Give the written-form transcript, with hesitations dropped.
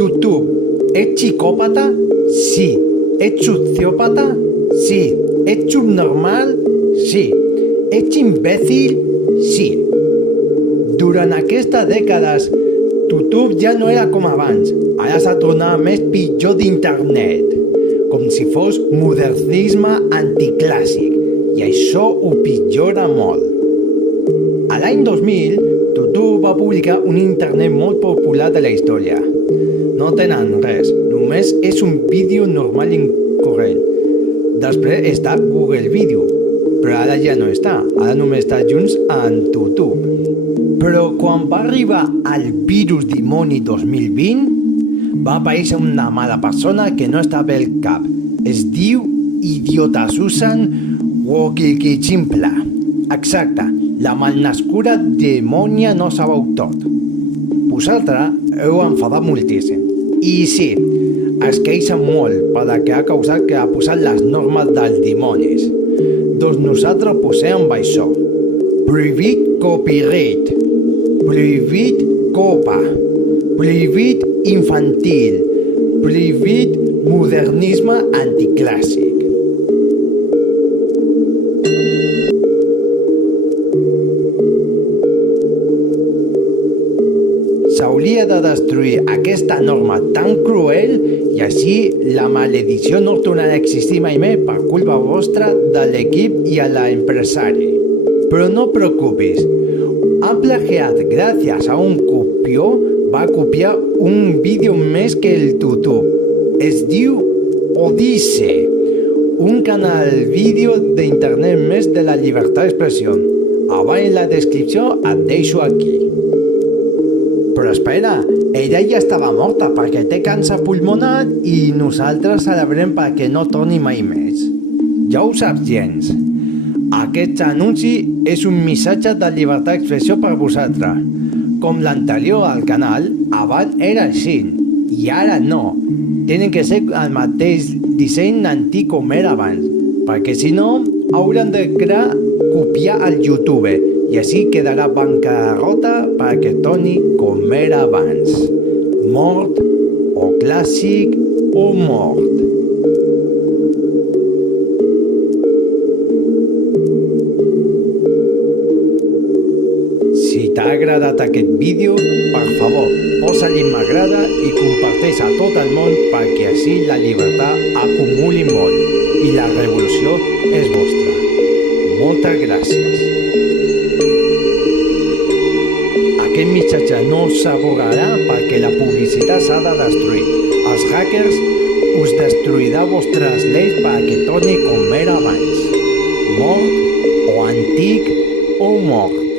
YouTube, ets psicòpata? Sí. Ets sociópata? Sí. Ets subnormal? Sí. Ets imbècil? Sí. Durant aquestes dècades, YouTube ja no era com abans. Ara s'ha tornat més pitjor d'internet, com si fos modernisme anticlàssic, i això ho pitjora molt. A l'any 2000, YouTube va publicar un internet molt popular de la història. No tenen res, només és un vídeo normal i corrent. Després està Google Video, però ara ja no està, ara només està junts en YouTube. Però quan va arribar el virus dimoni 2020, va aparèixer una mala persona que no està bé al cap. Es diu Idiota Susan Wojcicki-Chimpla. Exacte, la malnascuda demònia no sabeu tot. Vosaltres heu enfadat moltíssim. I sí, es queixen molt per la que ha causat que ha posat les normes dels dimonis. Doncs nosaltres posem això. Prohibit copyright. Prohibit copa. Prohibit infantil. Prohibit modernisme anticlàssic. S'hauria de destruir aquesta norma tan cruel i així la maledicció no tornarà a existir mai més per culpa vostra, de l'equip i a l'empresari. Però no preocupis, ha plagiat gràcies a un copió, va copiar un vídeo més que el YouTube. Es diu Odisse, un canal vídeo d'internet més de la llibertat d'expressió. A baix en la descripció et deixo aquí. Però espera, ella ja estava morta perquè té càncer pulmonar i nosaltres celebrem perquè no torni mai més. Ja ho saps gens. Aquest anunci és un missatge de llibertat d'expressió per vosaltres. Com l'anterior al canal, abans era així, i ara no. Tenen que ser el mateix disseny antic com era abans, perquè si no, hauran de copiar el YouTube, i així quedarà bancarrota perquè torni com era abans. Mort, o clàssic, o mort. Si t'ha agradat aquest vídeo, per favor, posa-li m'agrada i comparteix a tot el món perquè així la llibertat acumuli molt i la revolució és vostra. Moltes gràcies. Aquest missatge no s'aborrarà perquè la publicitat s'ha de destruir. Els hackers us destruirà vostres lleis perquè torni com era abans. Mort o antic o mort.